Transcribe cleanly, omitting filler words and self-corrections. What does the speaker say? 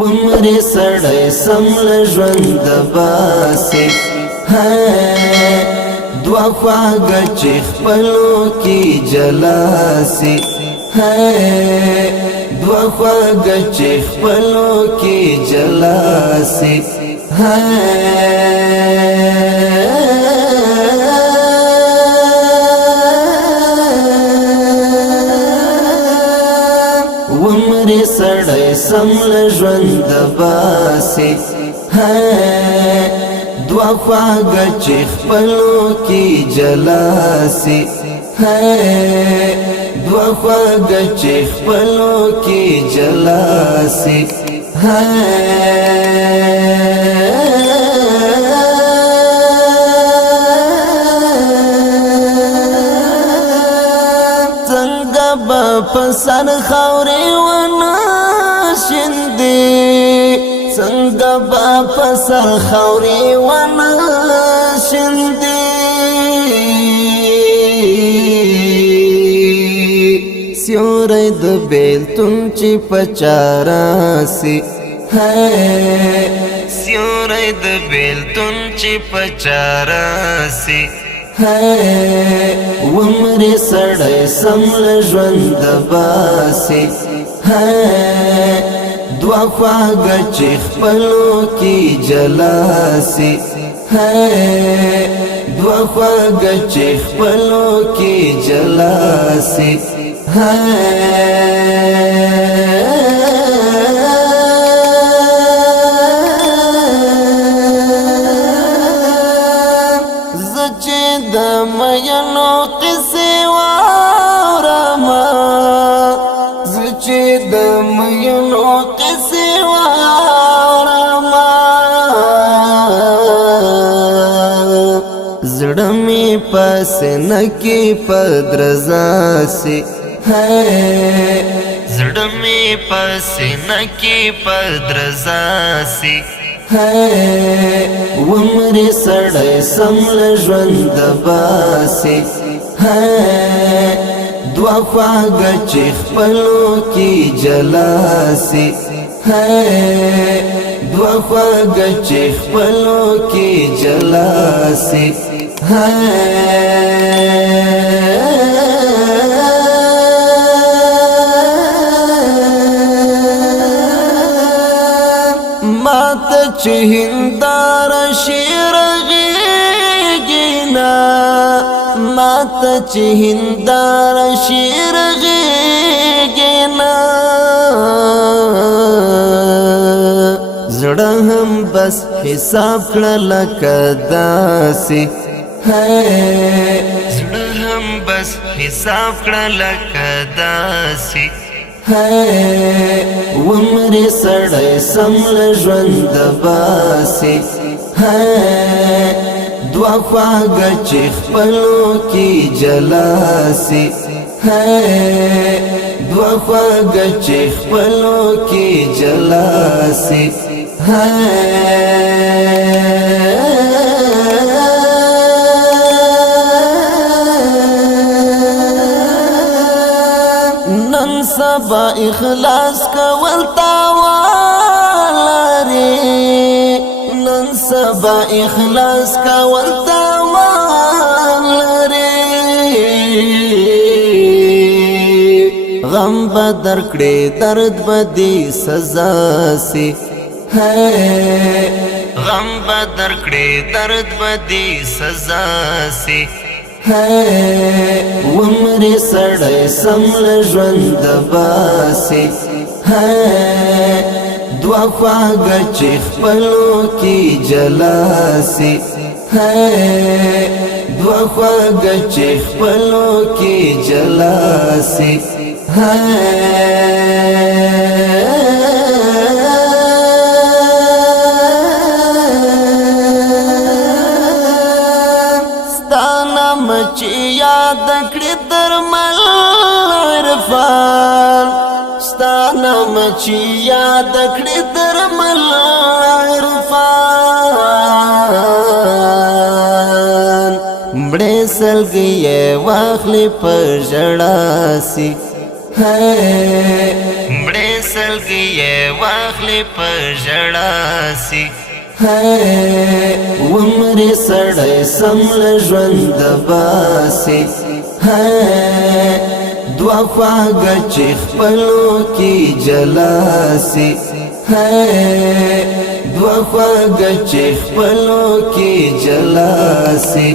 ومرې سړی سمل ژوند باسي دوا خواږه چې خپلو کې جلاسي دوا خواږه چې خپلو کې جلاسي ومرې سړی سمل ژوند باسي دوا خواږه چې خپلو کې جلاسي دوا خواږه چې خپلو کې جلاسي څنګه به په سر خاورې ونه شیندې څنګه به په سر خاورې ونه شیندې سیوری د بیلتون چې په چاراسي سیوری د بیلتون چې په چاراسي ومرې سړی سمل ژوند باسي دوا خواږه چې خپلو کې جلاسي دوا خواږه چې خپلو کې جلاسي زه چې د مینو قصې واورمه زه چې د مینو قصې واورمه زړه مې په سینه کې په درزاسي زړه مې په سینه کې په درزاسي ومرې سړی سمل ژوند باسي دوا خواږه چې خپلو کې جلاسي دوا خواږه چې خپلو کې جلاسي ماته چې هنداره شیر غېږینا ماته چې هنداره شیر غېږینا زړه هم بس حساب کړه لکه داسې زړه هم بس حساب کړه لکه داسې ومرې سړی سمل ژوند باسي دوا خواږه چې خپلو کې جلاسي دوا خواږه چې خپلو کې جلاسي نن سبا اخلاص کول تاوان لري نن سبا اخلاص کول تاوان لري غم بدر کړي درد بدی سزا سي غم بدر کړي درد بدی سزا سي ومرې سړی سمل ژوند باسي دوا خواږه چې خپلو کې جلاسي دوا خواږه چې خپلو کې جلاسي چې یاد کړې درمل عرفان ستا نام چې یاد کړې درمل عرفان مړې سلګي واخلې په ژړا سي مړې سلګي واخلې په ژړا سي ومرې سړی سمل ژوند باسي دوا خواږه چې خپلو کې جلاسي دوا خواږه چې خپلو کې جلاسي